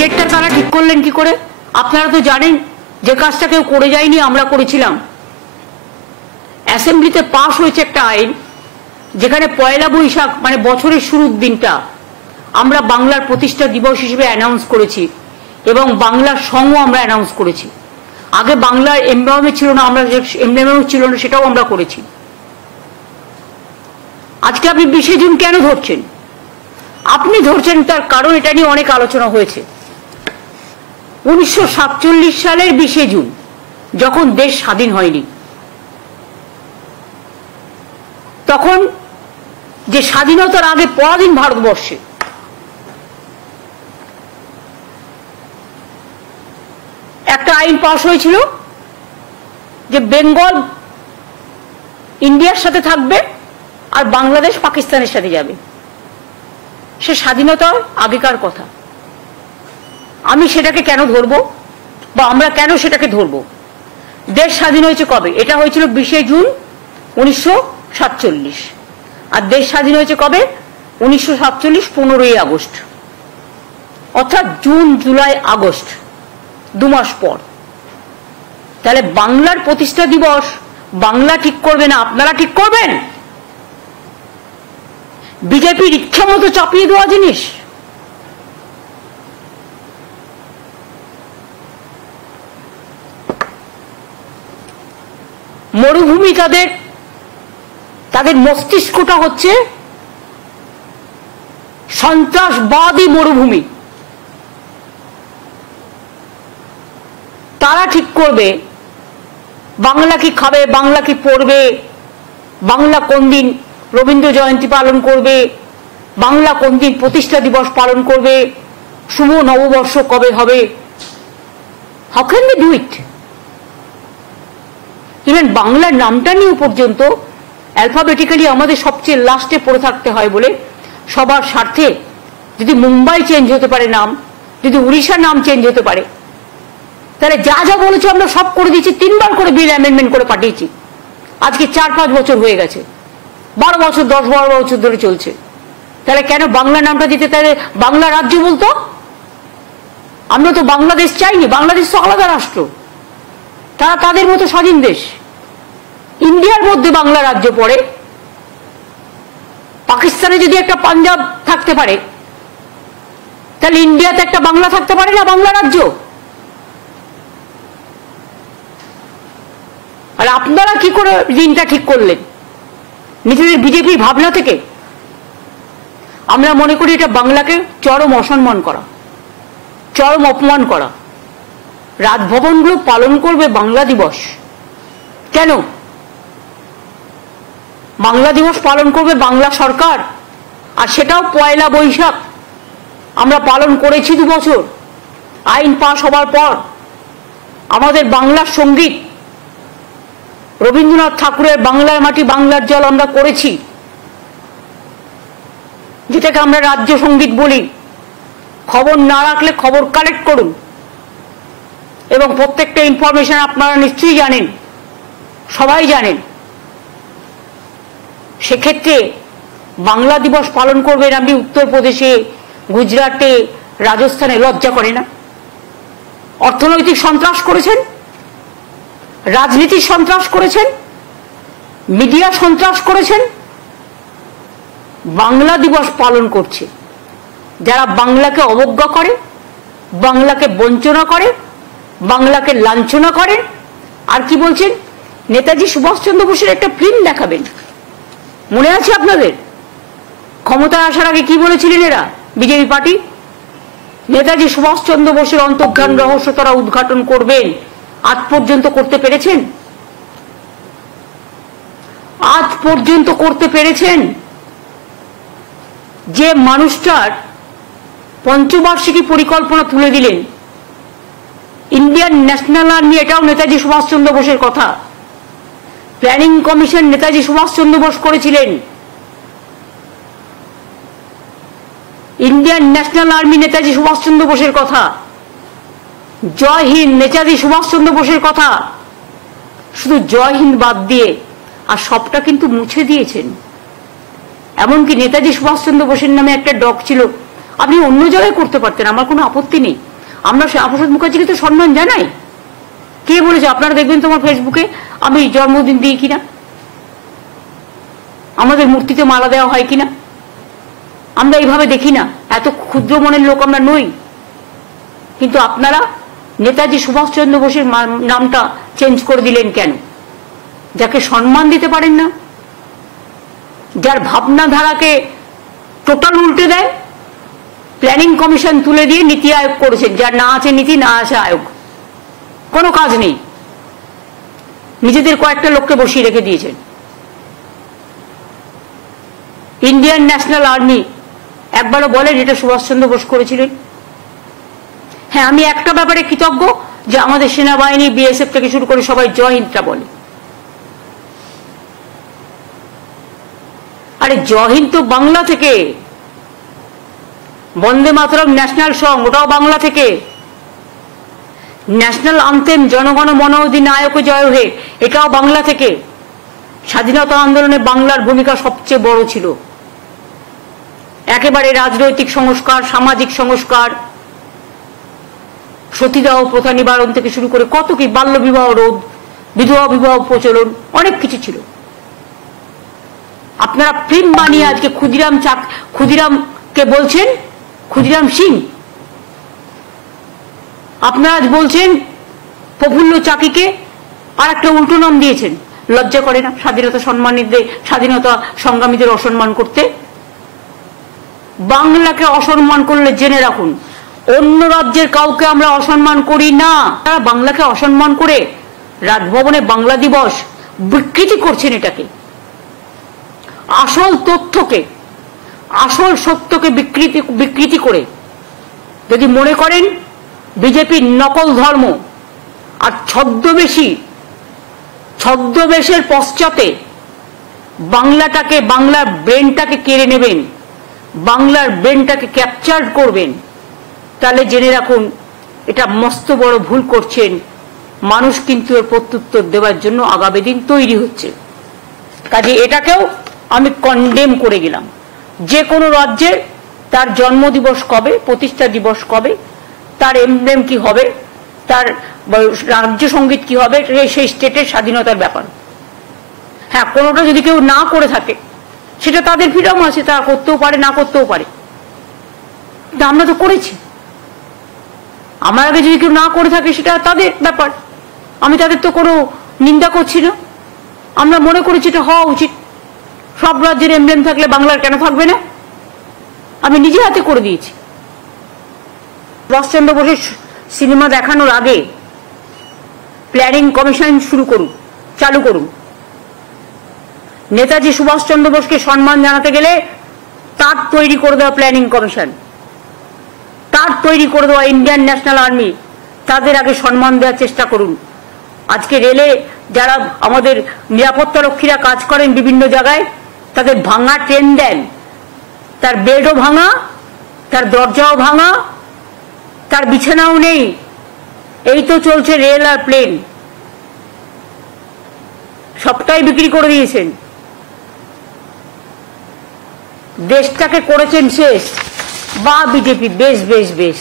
ডেটটা তারা ঠিক করলেন কি করে? আপনারা তো জানেন যে কাজটা কেউ করে যায়নি, আমরা করেছিলাম। অ্যাসেম্বলিতে পাশ হয়েছে একটা আইন যেখানে পয়লা বৈশাখ মানে বছরের শুরুর দিনটা আমরা বাংলার প্রতিষ্ঠা দিবস হিসেবে অ্যানাউন্স করেছি এবং বাংলার সংও আমরা অ্যানাউন্স করেছি। আগে বাংলার এমব্লেমও ছিল না, আমরা ছিল না, সেটাও আমরা করেছি। আজকে আপনি 20শে জুন কেন ধরছেন? আপনি ধরছেন তার কারণ এটা নিয়ে অনেক আলোচনা হয়েছে। 1947 সালের 20শে জুন যখন দেশ স্বাধীন হয়নি, তখন যে স্বাধীনতার আগে পরাধীন ভারতবর্ষে একটা আইন পাস হয়েছিল যে বেঙ্গল ইন্ডিয়ার সাথে থাকবে আর বাংলাদেশ পাকিস্তানের সাথে যাবে। সে স্বাধীনতার আগেকার কথা। আমি সেটাকে কেন ধরবো বা আমরা কেন সেটাকে ধরবো? দেশ স্বাধীন হয়েছে কবে? এটা হয়েছিল 20শে জুন 1947। আর দেশ স্বাধীন হয়েছে কবে? 1947 15ই আগস্ট, অর্থাৎ জুন জুলাই আগস্ট 2 মাস পর। তাহলে বাংলার প্রতিষ্ঠা দিবস বাংলা ঠিক করবে না, আপনারা ঠিক করবেন? বিজেপির ইচ্ছা মতো চাপিয়ে দেওয়া জিনিস। মরুভূমি তাদের মস্তিষ্কটা হচ্ছে সন্ত্রাসবাদী মরুভূমি। তারা ঠিক করবে বাংলা কি খাবে, বাংলা কি পড়বে, বাংলা কোন দিন রবীন্দ্র জয়ন্তী পালন করবে, বাংলা কোন দিন প্রতিষ্ঠা দিবস পালন করবে, শুভ নববর্ষ কবে হবে। How can they do it? Even বাংলার নামটা নিয়ে পর্যন্ত অ্যালফাবেটিক্যালি আমাদের সবচেয়ে লাস্টে পড়ে থাকতে হয় বলে সবার স্বার্থে যদি মুম্বাই চেঞ্জ হতে পারে নাম, যদি উড়িষ্যার নাম চেঞ্জ হতে পারে, তাহলে যা যা বলেছে আমরা সব করে দিয়েছি। 3বার করে বিল অ্যামেন্ডমেন্ট করে পাঠিয়েছি। আজকে 4-5 বছর হয়ে গেছে, 12 বছর 10-12 বছর ধরে চলছে। তাহলে কেন বাংলা নামটা দিতে? তাহলে বাংলা রাজ্য বলতো। আমরা তো বাংলাদেশ চাইনি, বাংলাদেশ তো আলাদা রাষ্ট্র, তারা তাদের মতো স্বাধীন দেশ। ইন্ডিয়ার মধ্যে বাংলা রাজ্য পড়ে। পাকিস্তানে যদি একটা পাঞ্জাব থাকতে পারে, তাহলে ইন্ডিয়াতে একটা বাংলা থাকতে পারে না, বাংলা রাজ্য? আর আপনারা কি করে দিনটা ঠিক করলেন? নিজেদের বিজেপির ভাবনা থেকে? আমরা মনে করি এটা বাংলাকে চরম অসম্মান করা, চরম অপমান করা। রাজভবনগুলো পালন করবে বাংলা দিবস কেন? বাংলা দিবস পালন করবে বাংলা সরকার, আর সেটাও পয়লা বৈশাখ। আমরা পালন করেছি 2 বছর আইন পাশ হবার পর। আমাদের বাংলার সঙ্গীত রবীন্দ্রনাথ ঠাকুরের বাংলার মাটি বাংলার জল আমরা করেছি, যেটাকে আমরা রাজ্য সঙ্গীত বলি। খবর না রাখলে খবর কালেক্ট করুন, এবং প্রত্যেকটা ইনফরমেশন আপনারা নিশ্চয়ই জানেন, সবাই জানেন। সেক্ষেত্রে বাংলা দিবস পালন করবেন আপনি উত্তরপ্রদেশে, গুজরাটে, রাজস্থানে? লজ্জা করে না? অর্থনৈতিক সন্ত্রাস করেছেন, রাজনীতির সন্ত্রাস করেছেন, মিডিয়া সন্ত্রাস করেছেন। বাংলা দিবস পালন করছে যারা বাংলাকে অবজ্ঞা করে, বাংলাকে বঞ্চনা করে, বাংলাকে লাঞ্ছনা করে। আর কি বলছেন? নেতাজি সুভাষচন্দ্র বোসের একটা ফিল্ম দেখাবেন, মনে আছে আপনাদের? ক্ষমতায় আসার আগে কি বলেছিলেন এরা, বিজেপি পার্টি? নেতাজি সুভাষচন্দ্র বোসের অন্তর্ধান রহস্য তারা উদ্ঘাটন করবেন। আজ পর্যন্ত করতে পেরেছেন? আজ পর্যন্ত করতে পেরেছেন? যে মানুষটার পঞ্চবার্ষিকী পরিকল্পনা তুলে দিলেন, ইন্ডিয়ান ন্যাশনাল আর্মি, এটাও নেতাজি সুভাষচন্দ্র বোসের কথা। প্ল্যানিং কমিশন নেতাজি সুভাষচন্দ্র বোস করেছিলেন। Indian national army Netaji Subhas Chandra বোসের কথা। জয় হিন্দ নেতাজি সুভাষচন্দ্র বোসের কথা। শুধু জয় হিন্দ বাদ দিয়ে আর সবটা কিন্তু মুছে দিয়েছেন। এমনকি নেতাজি সুভাষচন্দ্র বোসের নামে একটা ডগ ছিল, আপনি অন্য জায়গায় করতে পারতেন, আমার কোনো আপত্তি নেই। আমরা শ্যামাপ্রসাদ মুখার্জিকে তো সম্মান জানাই। কে বলেছে? আপনারা দেখবেন তোমার ফেসবুকে আমি জন্মদিন দিই কিনা, আমাদের মূর্তিতে মালা দেওয়া হয় কিনা। আমরা এইভাবে দেখি না, এত ক্ষুদ্র মনের লোক আমরা নই। কিন্তু আপনারা নেতাজি সুভাষচন্দ্র বোসের নামটা চেঞ্জ করে দিলেন কেন? যাকে সম্মান দিতে পারেন না, যার ভাবনাধারাকে টোটাল উল্টে দেয়। প্ল্যানিং কমিশন তুলে দিয়ে নীতি আয়োগ করেছেন, যার না আছে নীতি, না আছে আয়োগ, কোনো কাজ নেই। নিজেদের কয়েকটা লোককে বসিয়ে রেখে দিয়েছেন। ইন্ডিয়ান ন্যাশনাল আর্মি একবারও বলেন এটা সুভাষচন্দ্র বোস করেছিলেন? হ্যাঁ, আমি একটা ব্যাপারে কৃতজ্ঞ যে আমাদের সেনাবাহিনী, বিএসএফ থেকে শুরু করে সবাই জয় হিন্দটা বলে। আরে জয় হিন্দ তো বাংলা থেকে, বন্দে মাতরম ন্যাশনাল সং ওটাও বাংলা থেকে, ন্যাশনাল আনথেম জনগণ মন অধিনায়ক জয় হে এটাও বাংলা থেকে। স্বাধীনতা আন্দোলনে বাংলার ভূমিকা সবচেয়ে বড় ছিল। একেবারে রাজনৈতিক সংস্কার, সামাজিক সংস্কার, সতীদাহ প্রথা নিবারণ থেকে শুরু করে কত কি, বাল্য বিবাহ রোধ, বিধবা বিবাহ প্রচলন, অনেক কিছু ছিল। আপনারা ফিল্ম বানিয়ে আজকে ক্ষুদিরামকে বলছেন ক্ষুদিরাম সিং, আপনারা আজ বলছেন প্রফুল্ল চাকিকে আর একটা উল্টো নাম দিয়েছেন। লজ্জা করে না স্বাধীনতা সম্মানীদের, স্বাধীনতা সংগ্রামীদের অসম্মান করতে? বাংলাকে অসম্মান করলে জেনে রাখুন, অন্য রাজ্যের কাউকে আমরা অসম্মান করি না। তারা বাংলাকে অসম্মান করে রাজভবনে বাংলা দিবস বিকৃতি করছেন। এটাকে আসল তথ্যকে, আসল সত্যকে বিকৃতি করে যদি মনে করেন বিজেপির নকল ধর্ম আর ছদ্মবেশের পশ্চাতে বাংলাটাকে, বাংলার ব্রেনটাকে কেড়ে নেবেন, বাংলার ব্রেনটাকে ক্যাপচার করবেন, তাহলে জেনে রাখুন এটা মস্ত বড় ভুল করছেন। মানুষ কিন্তু এর প্রত্যুত্তর দেওয়ার জন্য আগামী দিন তৈরি হচ্ছে। কাজে এটাকেও আমি কন্ডেম করে গেলাম। যে কোনো রাজ্যের তার জন্মদিবস কবে, প্রতিষ্ঠা দিবস কবে, তার এমব্লেম কি হবে, তার রাজ্য সঙ্গীত কি হবে, সেই স্টেটের স্বাধীনতার ব্যাপার। হ্যাঁ, কোনোটা যদি কেউ না করে থাকে সেটা তাদের ফ্রিডম আছে, তারা করতেও পারে, না করতেও পারে। কিন্তু আমরা তো করেছি। আমার আগে যদি কেউ না করে থাকে সেটা তাদের ব্যাপার, আমি তাদের তো কোনো নিন্দা করছি না। আমরা মনে করেছি এটা হওয়া উচিত। সব রাজ্যের এমব্লেম থাকলে বাংলার কেন থাকবে না? আমি নিজে হাতে করে দিয়েছি। সুভাষচন্দ্র বোসের সিনেমা দেখানোর আগে প্ল্যানিং কমিশন চালু করুন। নেতাজি সুভাষচন্দ্র বোসকে সম্মান জানাতে গেলে তার তৈরি করে দেওয়া প্ল্যানিং কমিশন, তার তৈরি করে দেওয়া ইন্ডিয়ান ন্যাশনাল আর্মি, তাদের আগে সম্মান দেওয়ার চেষ্টা করুন। আজকে রেলে যারা আমাদের নিরাপত্তা রক্ষীরা কাজ করেন বিভিন্ন জায়গায়, তাদের ভাঙা ট্রেন দেন, তার বেডও ভাঙা, তার দরজাও ভাঙা, তার বিছানাও নেই। এই তো চলছে রেল আর প্লেন, সবটাই বিক্রি করে দিয়েছেন। দেশটাকে করেছেন শেষ। বা বিজেপি, বেশ বেশ বেশ।